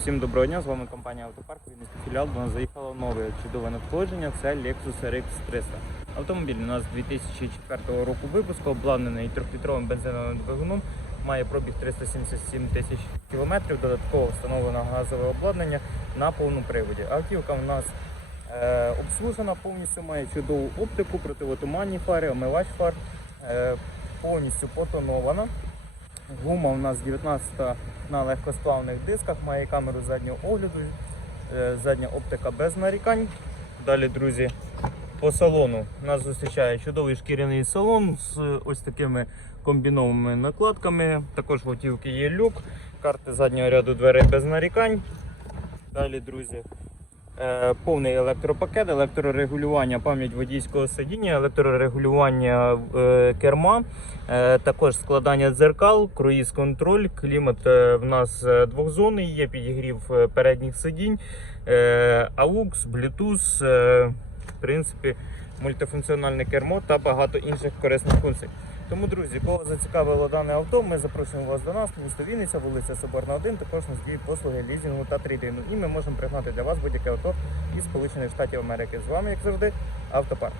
Всім доброго дня, з вами компанія Автопарк. Вінницький філіал. До нас заїхало нове чудове надходження. Це Lexus RX 300. Автомобіль у нас 2004 року випуску, обладнаний 3-літровим бензиновим двигуном. Має пробіг 377 тисяч кілометрів. Додатково встановлено газове обладнання на повному приводі. Автівка у нас е, обслужена повністю, має чудову оптику, противотуманні фари, омивач фар, е, повністю потонована. Гума у нас 19 на легкосплавних дисках, має камеру заднього огляду, е, задня оптика без нарікань. Далі, друзі, по салону нас зустрічає чудовий шкіряний салон з ось такими комбінованими накладками. Також в автівки є люк, карти заднього ряду дверей без нарікань. Далі, друзі, повний електропакет, електрорегулювання, пам'ять водійського сидіння, електрорегулювання е, керма, е, також складання дзеркал, круїз-контроль, клімат е, в нас е, двохзонний, є підігрів е, передніх сидінь, е, AUX, Bluetooth, е, в принципі, мультифункціональне кермо та багато інших корисних функцій. Тому, друзі, кого зацікавило дане авто, ми запрошуємо вас до нас, місто Вінниця, вулиця Соборна 1, також нас діють послуги лізінгу та трейдингу. І ми можемо пригнати для вас будь-яке авто із Сполучених Штатів Америки. З вами, як завжди, автопарк.